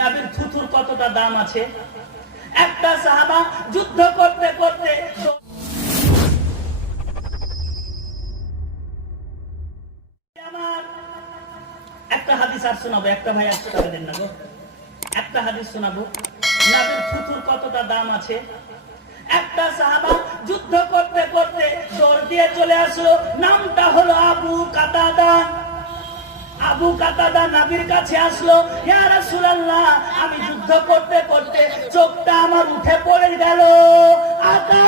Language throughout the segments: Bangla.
নবীর থুথুর কতটা দাম আছে। একটা সাহাবা যুদ্ধ করতে করতে আমার একটা হাদিস আর শোনাবো, একটা ভাই 100 টাকা দেন না গো, একটা হাদিস শোনাবো নবীর থুথুর কতটা দাম আছে। একটা সাহাবা যুদ্ধ করতে করতে দৌড় দিয়ে চলে আসলো, নামটা হলো আবু কাতাদা। আবু কাতাদা নবীর কাছে আসলো, ইয়া রাসূলুল্লাহ আমি যুদ্ধ করতে করতে চোখটা আমার উঠে পড়ে গেল, আকা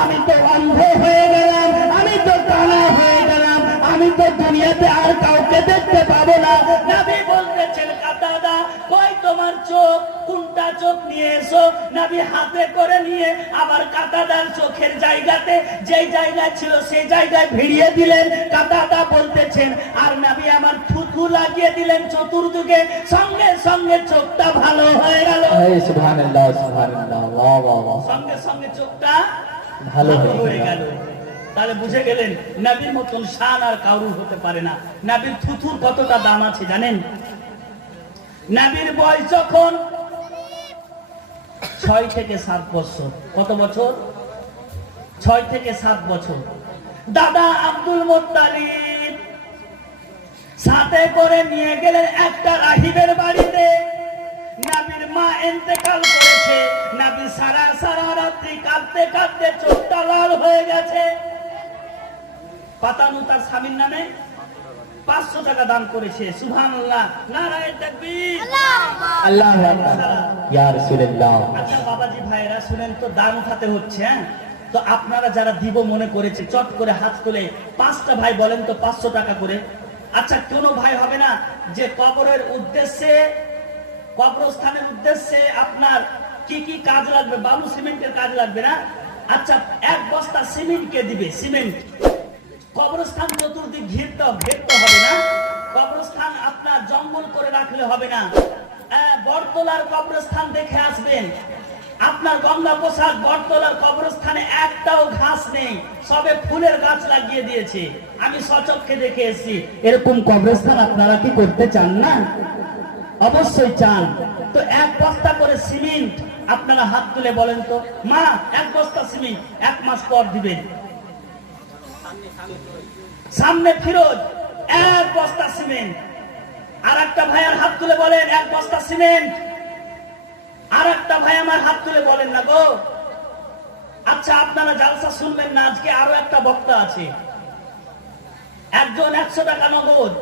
আমি তো অন্ধ হয়ে গেলাম, আমি তো কানা হয়ে গেলাম, আমি তো দুনিয়াতে আর কাউকে দেখতে পাবো না। নবী বলতেছেন কাতাদা কই তোমার চোখ, কোনটা চোখ নিয়ে এসো। নবী হাতে করে নিয়ে আবার কাতাদার চোখের জায়গাতে যেই জায়গায় ছিল সেই জায়গায় ভিড়িয়ে দিলেন। কাতাদা বলতেছেন আর নবী আমার থুথু লাগিয়ে দিলেন চতুর্দিকে, সঙ্গে সঙ্গে চোখটা ভালো হয়ে গেল। সুবহানাল্লাহ সুবহানাল্লাহ, ওয়া ওয়া ওয়া, সঙ্গে সঙ্গে চোখটা ভালো হয়ে গেল। তাহলে বুঝে গেলেন নবীর মতন শান আর কারুর হতে পারে না। নবীর থুথুর কতটা দাম আছে জানেন? নবীর বয়স যখন 6 থেকে 7 বছর, কত বছর? 6 থেকে 7 বছর। দাদা আব্দুল মুত্তালিব সাথে করে নিয়ে গেলেন একটা রাহিবের বাড়িতে। নবীর মা ইন্তেকাল করেছে, নবী সারা সারা রাত্রি কাঁদতে কাঁদতে চোখটা লাল হয়ে গেছে। পাতানু তার স্বামীর নামে 500 টাকা দান করেছে। সুবহানাল্লাহ, নারায়ে তাকবীর, আল্লাহু আকবার, ইয়া রাসূলুল্লাহ। আচ্ছা বাবাজি ভাইরা শুনেন তো, দান উঠাতে হচ্ছে। হ্যাঁ, তো আপনারা যারা দিব মনে করেছে চট করে হাত তুলে 5টা ভাই বলেন তো 500 টাকা করে। আচ্ছা কোন ভাই হবে না যে কবরের উদ্দেশ্যে, কবরস্থানের উদ্দেশ্যে আপনার কি কি কাজ লাগবে? বালু সিমেন্টের কাজ লাগবে না? আচ্ছা 1 বস্তা সিমেন্ট কে দিবে? সিমেন্ট। কবরস্থান চতুর্দিক ঘিরতে হবে না? কবরস্থান আপনার জঙ্গল করে রাখলে হবে না। বটতলার কবরস্থান দেখে আসবেন, আপনার গঙ্গা প্রসাদ বটতলার কবরস্থানে একটাও ঘাস নেই, সবে ফুলের গাছ লাগিয়ে দিয়েছে। আমি সচক্ষে দেখে এসেছি। এরকম কবরস্থান আপনারা কি করতে চান না? অবশ্যই চান। তো 1 বস্তা করে সিমেন্ট আপনারা হাত তুলে বলেন তো, মা 1 বস্তা সিমেন্ট 1 মাস পর দিবেন। সামনে ফিরোজ 1 বস্তা সিমেন্ট। আর একটা ভাইয়ের হাত তুলে বলেন 1 বস্তা সিমেন্ট। আর একটা ভাই আমার হাত তুলে বলেন না গো। আচ্ছা আপনারা জালসা শুনবেন না, আজকে আরো একটা বক্তা আছে, একজন 100 টাকা নগদ।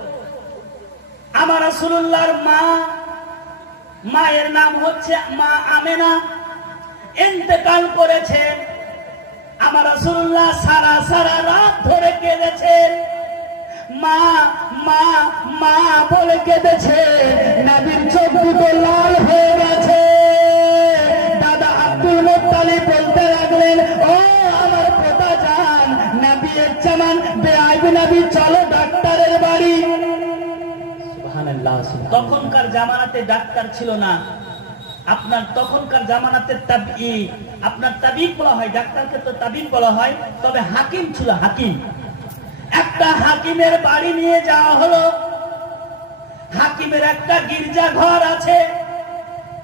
আমার রাসূলুল্লাহর মা, মায়ের নাম হচ্ছে মা আমেনা, ইন্তেকাল করেছে। আমার রাসূলুল্লাহ সারা সারা রাত ধরে কেঁদেছেন, মা মা মা বলে কেঁদেছে। নবীর চোখ দুটো লাল হয়ে গেছে। দাদা আব্দুল মুত্তালিব বলতে লাগলেন, ও আমার পোতা জান, নবীর জামান বেআইব নবী, চলো ডাক্তারের বাড়ি। সুবহানাল্লাহ সুবহানাল্লাহ। তখনকার জামানাতে ডাক্তার ছিল না। আপনার তখনকার জামানাতে আপনার তাবিব বলা হয়, ডাক্তারকে তো তাবিব বলা হয়, তবে হাকিম ছিল, হাকিম। একটা হাকিমের বাড়ি নিয়ে যাওয়া হলো। হাকিমের একটা গির্জা ঘর আছে,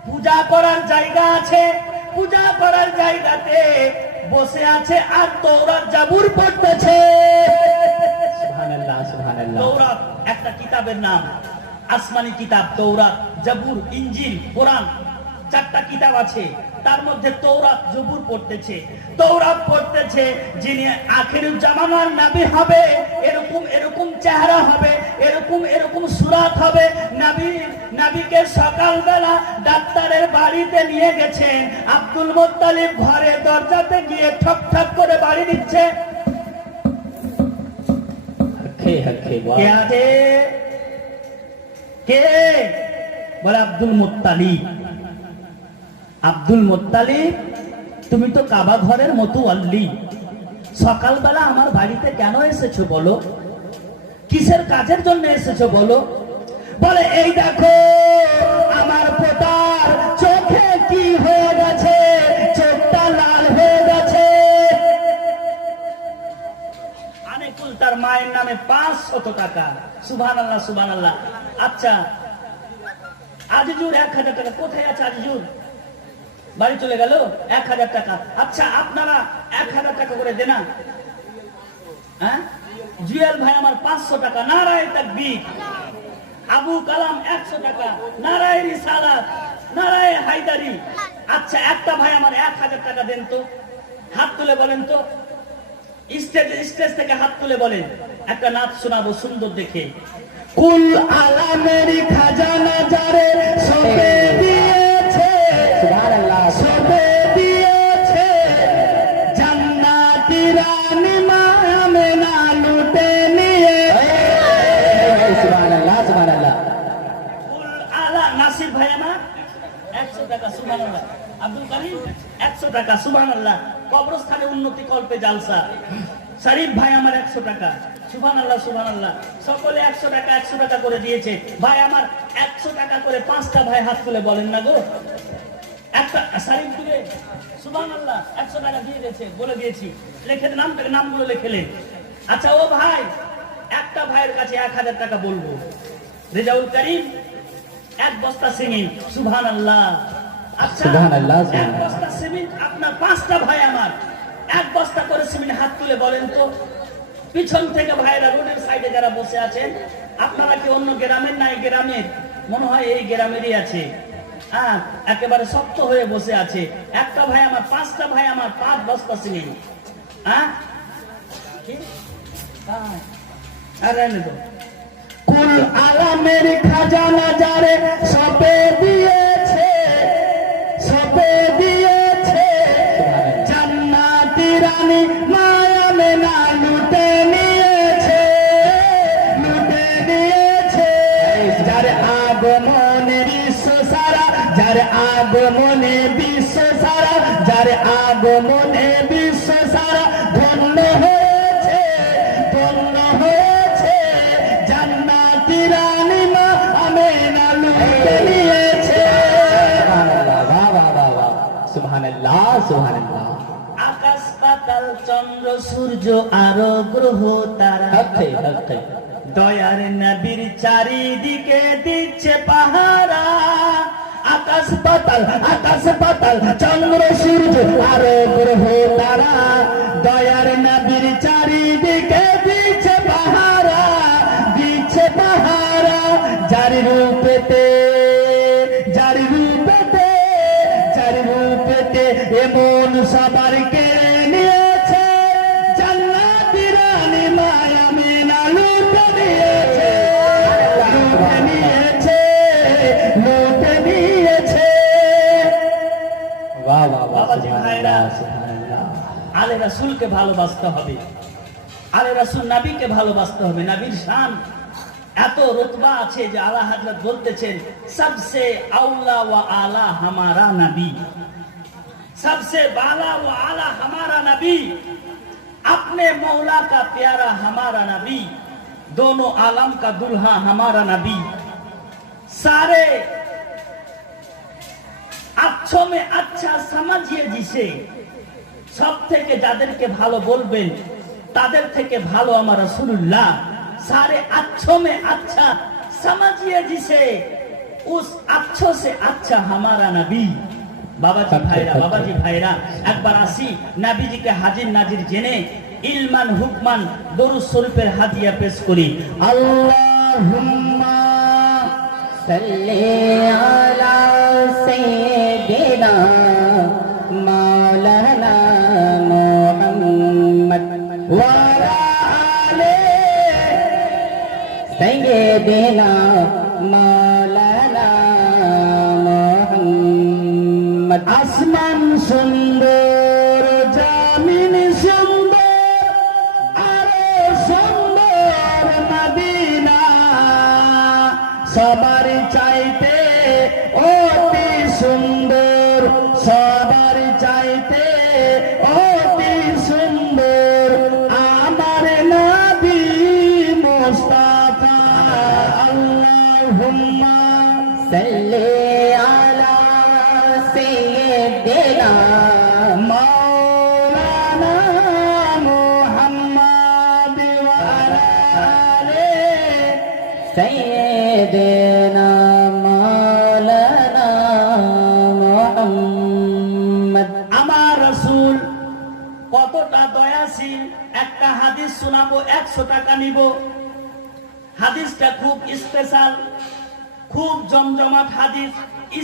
পূজা করার জায়গা আছে। পূজা করার জায়গাতে বসে আছে আর তওরাত জাবুর পড়তেছে। সুবহানাল্লাহ সুবহানাল্লাহ। তওরাত একটা কিতাবের নাম, আসমানি কিতাব। তওরাত, জাবুর, ইনজিল, কোরআন, 4টা কিতাব আছে। তার মধ্যে তওরাত জাবুর পড়তেছে। তওরাত পড়তেছে, যিনি আখিরুল জামানার নবী হবে, এরকম এরকম চেহারা হবে, এরকম এরকম সুরাত হবে। নবীকে সকালবেলা ডাক্তারের বাড়িতে নিয়ে গেছেন। আব্দুল মুত্তালিব ঘরে দরজাতে গিয়ে ঠক ঠক করে বাড়ি দিচ্ছে। হকে হকে, কে আছে? কে? বলে আব্দুল মুত্তালিব। আব্দুল মুত্তালিব, তুমি তো কাবা ঘরের মতো আল্লি, সকালবেলা আমার বাড়িতে কেন এসেছো বলো? কিসের কাজের জন্য এসেছো বলো? বলে এই দেখো আমার পোতার চোখে কি হয়ে গেছে, চোখটা লাল হয়ে গেছে। আনিকুল তার মায়ের নামে 500 টাকা। সুবহানাল্লাহ সুবহানাল্লাহ। আচ্ছা আজিজুর 1000 টাকা। কোথায় আছে আজিজুর? বাড়ি চলে গেল। 1000 টাকা। আচ্ছা আপনারা 1000 টাকা করে দেনা। হ্যাঁ, জুয়েল ভাই আমার 500 টাকা। নারায়ে তাকবীর। আবু কালাম 100 টাকা। নারায়ে রিসালাত, নারায়ে হায়দারি। আচ্ছা একটা ভাই আমার 1000 টাকা দেন তো, হাত তুলে বলেন তো, স্টেজ থেকে হাত তুলে বলেন। একটা নাচ শোনাবো সুন্দর দেখে। কুল আলামের খাজানা যারে সবে দিয়েছে, সুবহানাল্লাহ, সবে দিয়েছে, জান্নাতি রানী মা আমেনা লুটে নিয়েছে। সুবহানাল্লাহ, সুবহানাল্লাহ। কুল আলা নাসির ভাই আমার 100 টাকা। সুবহানাল্লাহ। আব্দুল কারিম 100 টাকা। সুবহানাল্লাহ। কবরস্থানে উন্নতি কল্পে জালসা। শরীফ ভাই আমার 100 টাকা। সুবহানাল্লাহ, সুবহানাল্লাহ। সকলে 100 টাকা 100 টাকা করে দিয়েছে। ভাই আমার 100 টাকা করে 5টা ভাই হাত তুলে বলেন না গো। একটা শরীফ দিবে। সুবহানাল্লাহ। 100 টাকা দিয়ে দিয়েছে, বলে দিয়েছি। লিখে নামগুলো লিখেলেন। আচ্ছা ও ভাই, একটা ভাইয়ের কাছে 1000 টাকা বলবো। রেজাউল করিম 1 বস্তা সিমেন্ট। সুবহানাল্লাহ। আচ্ছা সুবহানাল্লাহ, 1 সুবহানাল্লাহ। বস্তা সিমেন্ট আপনার 5টা ভাই আমার 1 বস্তা করে সিমেন্ট হাত তুলে বলেন তো। পিছন থেকে ভাইরা রোডের সাইডে যারা বসে আছেন, আপনারা কি অন্য গ্রামের না এই গ্রামের? মনে হয় এই গ্রামেরই আছে। হ্যাঁ, একেবারে শক্ত হয়ে বসে আছে। একটা ভাই আমার 5টা ভাই আমার 5 বস্তা সিমেন্ট। হ্যাঁ কি? হ্যাঁ, আর এনে তো কুল আলামের খাজানা যারে সবে দিয়েছে, সবে দিয়েছে, জান্নাতি রানী মা আমেনা লুটে নিয়েছে, লুটে নিয়েছে। যার আগমনে বিশ্ব সারা, যার আগমনে বিশ্ব সারা, যার আগমনে বিশ্ব সারা ধন্য হয়েছে, ধন্য হয়েছে, জান্নাতি রানী মা আমেনা লুটে নিয়েছে। সুবহানাল্লাহ, বাহ বাহ বাহ বাহ। সুবহানাল্লাহ, সুবহানাল্লাহ। আকাশ পাতাল চন্দ্র সূর্য আরো গ্রহ তারা হকে হকে। দয়ার নবীর চারিদিকে দিচ্ছে পাহারা। আকাশ পাতাল চন্দ্র সূর্য আরো গ্রহ তারা, দয়ার নবীর চারিদিকে দিচ্ছে পাহারা, দিচ্ছে পাহারা। যার রূপেতে, যার রূপেতে, যার রূপেতে এমন সবার কেড়ে নিয়েছে, জান্নাতি রানী মা আমেনা লুটে নিয়েছে, লুটে নিয়েছে, লুটে নিয়েছে। বাহ বাহ বাহ। বাবাজি ভাইরা, সুবহানাল্লাহ, সুবহানাল্লাহ। আলে রাসূলকে ভালোবাসতে হবে। আলে রাসূল নবীকে ভালোবাসতে হবে। নবীর শান এত রতবা আছে যে আলা হযরত বলতেছেন, सबसे औला व आला हमारा नबी, सबसे बाला व आला हमारा नबी, अपने मौला का प्यारा हमारा नबी, दोनों आलम का दुल्हा हमारा नबी। सारे अच्छों में अच्छा समझिए जिसे, সব থেকে যাদেরকে ভালো বলবেন তাদের থেকে ভালো আমার রাসূলুল্লাহ। सारे अच्छों में अच्छा समझिए जिसे, उस अच्छों से अच्छा हमारा नबी। বাবাজি ভাইরা, বাবাজি ভাইরা, একবার আসি নবীজিকে হাজির নাজির জেনে ইলমান হুকমান দরুদ শরীফের হাদিয়া পেশ করি। আল্লাহুম্মা সাল্লি আলা সাইয়্যিদিনা মাওলানা মুহাম্মদ ওয়া আলা আলি সাইয়্যিদিনা মাওলানা মুহাম্মদ। আসমান সুন্দর, জমিন সুন্দর, আরো সুন্দর মদিনা, সবার চাইতে অতি সুন্দর, সবার চাইতে অতি সুন্দর আমার নবী মুস্তাফা। আল্লাহুম্মা সাল্লি আলা সাইয়্যিদিনা হাদিস শোনাবো, 100 টাকা নিব। হাদিসটা খুব স্পেশাল, খুব জমজমাট হাদিস।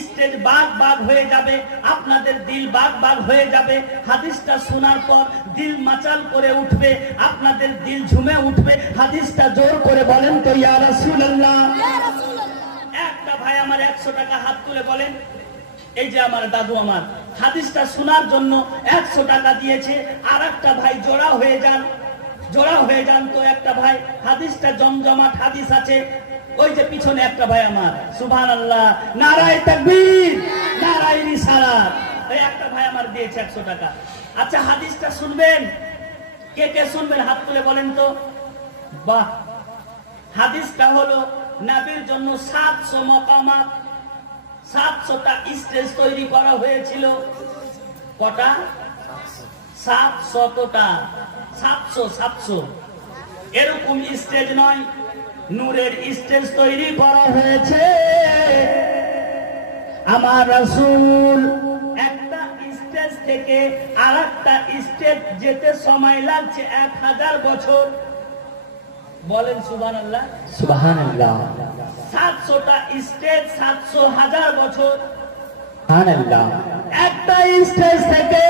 স্টেজ বাগ বাগ হয়ে যাবে, আপনাদের দিল বাগ বাগ হয়ে যাবে। হাদিসটা শোনার পর দিল মাচাল করে উঠবে, আপনাদের দিল ঝুমে উঠবে। হাদিসটা জোর করে বলেন তো ইয়া রাসূলুল্লাহ। একটা ভাই আমার 100 টাকা হাত তুলে বলেন। এই যে আমার দাদু আমার হাদিসটা শোনার জন্য 100 টাকা দিয়েছে। আর একটা ভাই জোড়া হয়ে যান তো। একটা ভাই হাদিসটা জমজমাট হাদিস আছে। ওই যে পিছনে একটা ভাই আমার, সুবহানাল্লাহ, নারায়ে তাকবীর, নারায়ে রিসালাত। এই একটা ভাই আমার দিয়েছে 100 টাকা। আচ্ছা, হাদিসটা শুনবেন? কে কে শুনবেন হাত তুলে বলেন তো। বাহ! হাদিসটা হলো নবীর জন্য 700 মাকামাত, 700টা স্টেজ তৈরি করা হয়েছিল। কটা? 700টা। 700 এরকম স্টেজ নয়, নূরের স্টেজ তৈরি করা হয়েছে। আমার রাসূল একটা স্টেজ থেকে আরেকটা স্টেজ যেতে সময় লাগছে 1000 বছর। বলেন সুবহানাল্লাহ। সুবহানাল্লাহ। 700টা স্টেজ, 700,000 বছর। সুবহানাল্লাহ। একটা স্টেজ থেকে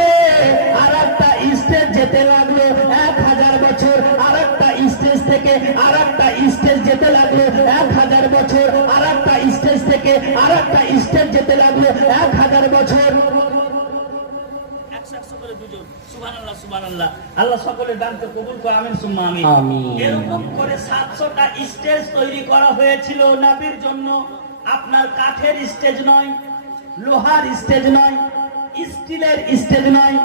আরেকটা স্টেজ যেতে লাগলো 1000 বছর। আরেকটা স্টেজ থেকে আরেকটা স্টেজ যেতে লাগলো 1000 বছর। আরেকটা স্টেজ থেকে আরেকটা স্টেজ যেতে লাগলো 1000 বছর। সুবহানাল্লাহ, সুবহানাল্লাহ। আল্লাহ সকলের দানকে কবুল করে, আমিন সুম্মা আমিন। আমিন। এরকম করে 700টা স্টেজ তৈরি করা হয়েছিল নবীর জন্য। আপনার কাঠের স্টেজ নয়, লোহার স্টেজ নয়, স্টিলের স্টেজ নয়,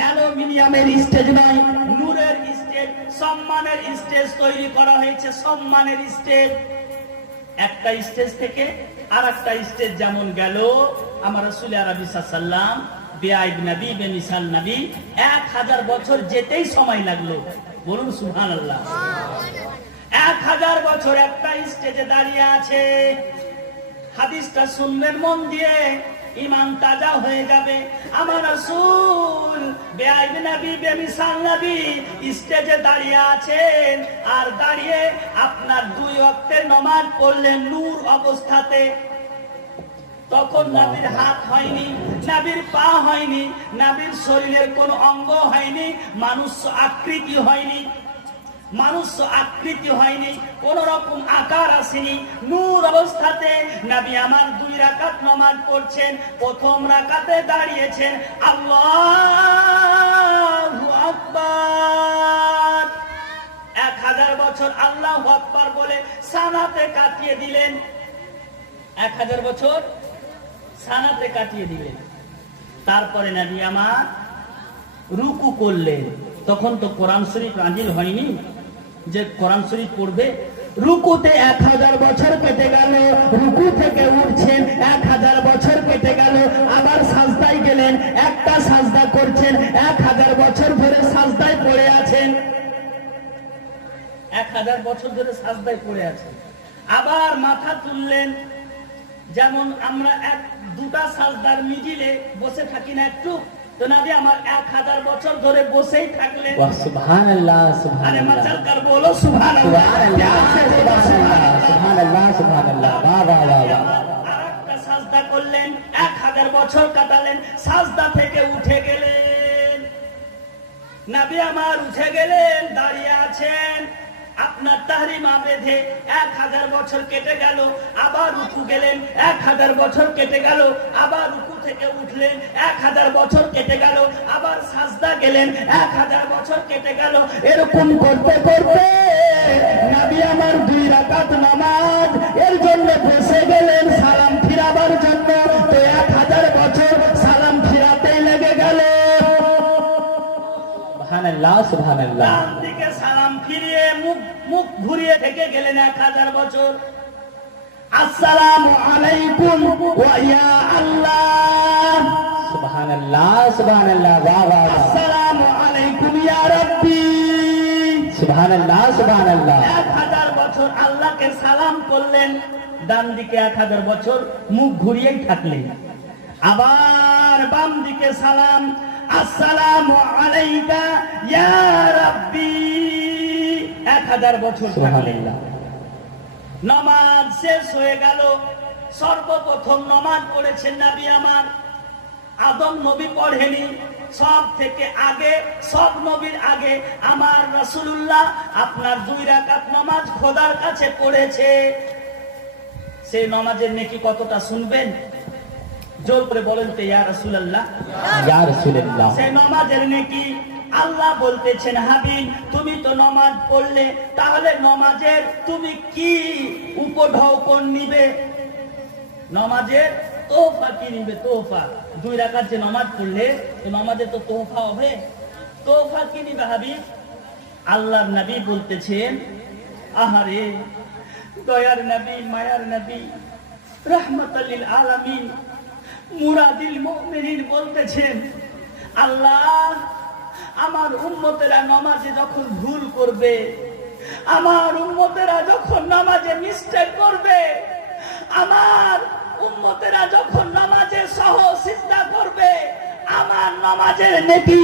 অ্যালুমিনিয়ামের স্টেজ নয়, নূরের স্টেজ, সম্মানের স্টেজ তৈরি করা হয়েছে। সম্মানের স্টেজ। একটা স্টেজ থেকে আরেকটা স্টেজ যেমন গেল, আমার রাসূল আরবি সাল্লাল্লাহু বেআইব নবী, বেমিসাল নবী, 1000 বছর যেতেই সময় লাগলো। বলুন সুবহানাল্লাহ। 1000 বছর একটা স্টেজে দাঁড়িয়ে আছে। হাদিসটা শুনবেন মন দিয়ে, ঈমান তাজা হয়ে যাবে। আমার রাসূল বেআইব নবী, বেমিসাল নবী স্টেজে দাঁড়িয়ে আছেন। আর দাঁড়িয়ে আপনার 2 ওয়াক্তের নামাজ পড়লেন নূর অবস্থাতে। তখন নবীর হাত হয়নি, নবীর পা হয়নি, নবীর শরীরের কোন অঙ্গ হয়নি, মানুষ আকৃতি হয়নি, কোন রকম আকার আসেনি। নূর অবস্থাতে নবী আমার 2 রাকাত নামাজ পড়ছেন। প্রথম রাকাতে দাঁড়িয়েছেন, আল্লাহু আকবার। 1000 বছর আল্লাহু আকবার বলে সানাতে কাটিয়ে দিলেন। 1000 বছর সানাতে কাটিয়ে দিলেন। তারপরে নবী আমার রুকু করলেন। তখন তো কোরআন শরীফ নাজিল হয়নি যে কোরআন শরীফ পড়বে। রুকুতে 1000 বছর কেটে গেল। রুকু থেকে উঠছেন, 1000 বছর কেটে গেল। আবার সাজদায় গেলেন, একটা সাজদা করছেন, 1000 বছর ধরে সাজদায় পড়ে আছেন। 1000 বছর ধরে সাজদায় পড়ে আছেন। আবার মাথা তুললেন। যেমন আমরা 2টা সাজদার মিডিলে বসে থাকি না একটু, তো নবী আমার 1000 বছর ধরে বসেই থাকলেন। সুবহানাল্লাহ, আরে সুবহানাল্লাহ। মাচাল কর বলো সুবহানাল্লাহ, সুবহানাল্লাহ, সুবহানাল্লাহ। বাহ বাহ বাহ। আরেকটা সাজদা করলেন, 1000 বছর কাটালেন। সাজদা থেকে উঠে গেলেন। নবী আমার উঠে গেলেন, দাঁড়িয়ে আছেন। আপনার তাহরিমা বেঁধে 1000 বছর কেটে গেল। আবার রুকু গেলেন, 1000 বছর কেটে গেল। আবার রুকু থেকে উঠলেন, 1000 বছর কেটে গেল। আবার সাজদা গেলেন, 1000 বছর কেটে গেল। এরকম করতে করতে নবী আমার 2 রাকাত নামাজ এর জন্য বসে গেলেন সালাম ফিরাবার জন্য। তো 1000 বছর সালাম ফিরাতেই লেগে গেল। সুবহানাল্লাহ, সুবহানাল্লাহ। ডান দিকে সালাম ফিরিয়ে মুখ ঘুরিয়ে থেকে গেলেন 1000 বছর। আসসালামু আলাইকুম ওয়া ইয়া আল্লাহ। সুবহানাল্লাহ, সুবহানাল্লাহ। বাহ বাহ। আসসালামু আলাইকুম ইয়া রাব্বি। সুবহানাল্লাহ, সুবহানাল্লাহ। 1000 বছর আল্লাহকে সালাম করলেন। ডান দিকে 1000 বছর মুখ ঘুরিয়েই থাকলেন। আবার বাম দিকে সালাম, আসসালামু আলাইকা ইয়া রাব্বি। 1000 বছর থাকলেন। সুবহানাল্লাহ। নামাজ শেষ হয়ে গেল। সর্বপ্রথম নামাজ পড়েছেন নবী আমার আদম নবী পড়েনি, সব থেকে আগে, সব নবীর আগে আমার রাসূলুল্লাহ আপনার 2 রাকাত নামাজ খোদার কাছে পড়েছে। সেই নামাজের নেকি কতটা শুনবেন? জোর করে বলেন তো ইয়া রাসূলুল্লাহ। ইয়া রাসূলুল্লাহ। সেই নামাজের নেকি আল্লাহ বলতেছেন, হাবিব তুমি তো নামাজ পড়লে, তাহলে নামাজের তুমি কি উপঢৌকন নিবে? নামাজের তোহফা কি নিবে? তোহফা 2 রাকাত যে নামাজ পড়লে তো নামাজে তো তোহফা হবে, তোহফা কি নিবে হাবিব? আল্লাহর নবী বলতেছেন, আহারে দয়ার নবী, মায়ার নবী, রাহমাতাল লিল আলামিন, মুরাদিল মুমিনিন বলতেছেন, আল্লাহ আমার উম্মতেরা নামাজে যখন ভুল করবে, আমার উম্মতেরা যখন নামাজে মিস্টেক করবে, আমার উম্মতেরা যখন নামাজে সহ সিজদা করবে, আমার নামাজের নেকি,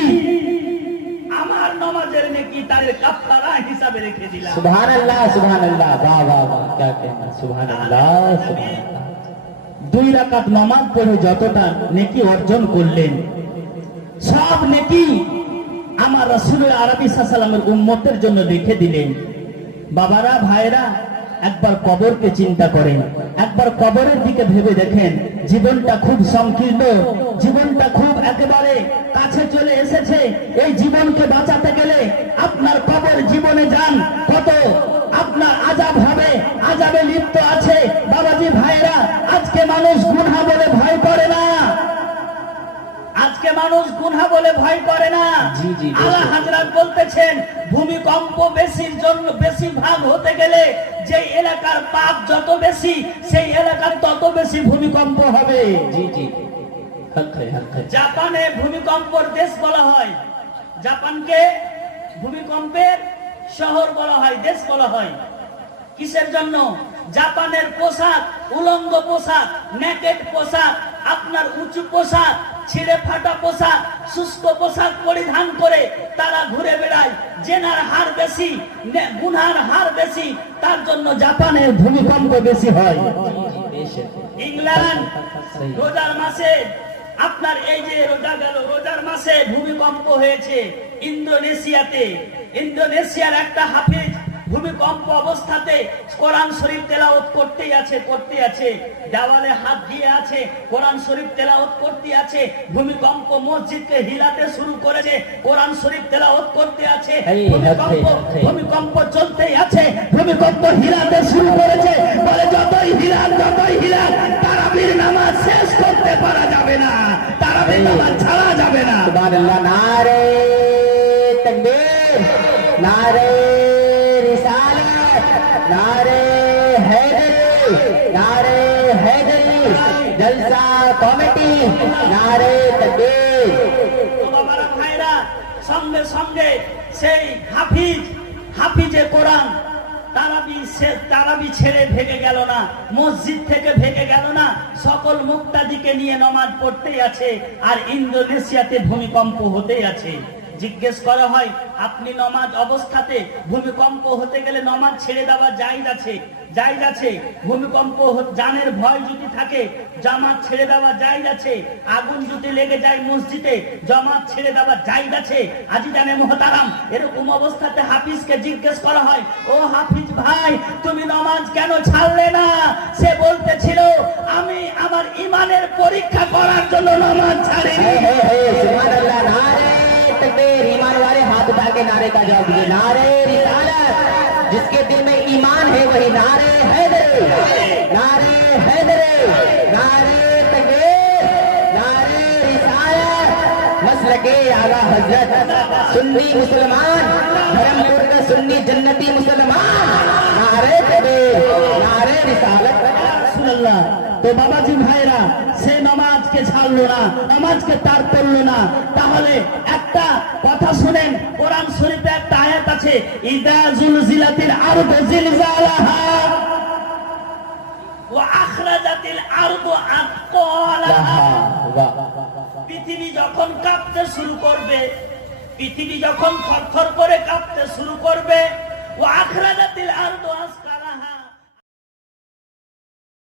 আমার নামাজের নেকি তাদের কাফারা হিসাবে রেখে দিলাম। সুবহানাল্লাহ সুবহানাল্লাহ। বাহ বাহ বাহ, क्या कहना, সুবহানাল্লাহ সুবহানাল্লাহ। 2 রাকাত নামাজ পড়ে যতটা নেকি অর্জন করলেন, সব নেকি আমার রাসূল আরবি সাল্লাল্লাহু উম্মতের জন্য রেখে দিলেন। বাবারা, ভাইরা, একবার কবরকে চিন্তা করেন, একবার কবরের দিকে ভেবে দেখেন। জীবনটা খুব সংকীর্ণ, জীবনটা খুব একেবারে কাছে চলে এসেছে। এই জীবনকে বাঁচাতে গেলে আপনার কবর জীবনে যান, কত আপনার আযাব হবে, আযাবে লিপ্ত আছে। বাবাজি, ভাইরা, আজকে মানুষ গুনাহ বলে ভয় করে না, আজকে মানুষ গুনাহ বলে ভয় করে না। জি, জি, আলা হযরত বলতেছেন, ভূমিকম্প বেশির জন্য বেশি ভাগ হতে গেলে যে এলাকার পাপ যত বেশি, সেই এলাকার তত বেশি ভূমিকম্প হবে। জি জি, হক है, হক है। জাপানে ভূমিকম্পের দেশ বলা হয়, জাপানকে ভূমিকম্পের শহর বলা হয়, দেশ বলা হয়। কিসের জন্য? জাপানের পোশাক, উলঙ্গ পোশাক, নেকেড পোশাক, আপনার উঁচু পোশাক, ছিঁড়ে ফাটা পোশাক, শুষ্ক পোশাক পরিধান করে তারা ঘুরে বেড়ায়। জেনার হার বেশি, গুনার হার বেশি, তার জন্য জাপানের ভূমিকম্প বেশি হয়। ইংল্যান্ড রোজার মাসে, আপনার এই যে রোজা গেল, রোজার মাসে ভূমিকম্প হয়েছে ইন্দোনেশিয়াতে। ইন্দোনেশিয়ার একটা হাফিজ ভূমিকম্প অবস্থাতে কোরআন শরীফ তেলাওয়াত করতেই আছে, দেওয়ালে হাত দিয়ে আছে, কোরআন শরীফ তেলাওয়াত করতে আছে। ভূমিকম্প মসজিদকে হিলাতে শুরু করেছে, কোরআন শরীফ তেলাওয়াত করতে আছে। ভূমিকম্প চলতেই আছে, ভূমিকম্প হিলাতে শুরু করেছে। বলে যতই হিলান তারাবির নামাজ শেষ করতে পারা যাবে না, তারাবির নামাজ ছাড়া যাবে না। সুবহানাল্লাহ। নারে তাকবীর, নারে रिसालत, नारे हैदरी, नारे हैदरी, जलसा कमेटी, नारे तकबीर। তো বাবারা, ভাইরা, সঙ্গে সঙ্গে সেই হাফিজে কোরআন তারাবি ছেড়ে ভেগে গেল না, মসজিদ থেকে ভেগে গেল না, সকল মুক্তাদিকে নিয়ে নামাজ পড়তেই আছে। আর ইন্দোনেশিয়াতে ভূমিকম্প হতেই আছে। জিজ্ঞেস করা হয়, আপনি নামাজ অবস্থাতে ভূমিকম্প হতে গেলে নামাজ ছেড়ে দেওয়া জায়েজ আছে? ভূমিকম্প জানের ভয় যদি থাকে, জামাত ছেড়ে দেওয়া জায়েজ আছে? আগুন যদি লেগে যায় মসজিদে, জামাত ছেড়ে দেওয়া জায়েজ আছে? আজিজানে মুহতারাম, এরকম অবস্থাতে হাফিজকে জিজ্ঞেস করা হয়, ও হাফিজ ভাই, তুমি নামাজ কেন ছাড়লে না? সে বলতেছিল, আমি আমার ঈমানের পরীক্ষা করার জন্য নামাজ ছাড়িনি। सुभानअल्लाह। नारे तकबीर। ईमान वाले हाथ उठा के नारे का जवाब दीजिए। नारे रिसालत, जिसके दिल में ईमान है वही नारे हैदरी, नारे हैदरी, नारे तकबीर, नारे रिसालत। मसलके आला हजरत सुन्नी मुसलमान, धर्मपुर का सुन्नी जन्नती मुसलमान। नारे तकबीर, नारे रिसालत। সুবহানাল্লাহ। তো বাবাজি, ভাইরা, সে নামাজকে ছাড়লো না, নামাজকে তার করলো না। তাহলে একটা কথা শুনেন, কোরআন শরীফে একটা আয়াত আছে, ইদা জুলজিলাতিল আরদু জিলজালাহা ওয়া আখরাজাতিল আরদু আতকালাহা। পৃথিবী যখন কাঁপতে শুরু করবে, পৃথিবী যখন থরথর করে কাঁপতে শুরু করবে, ও আখরাজাতিল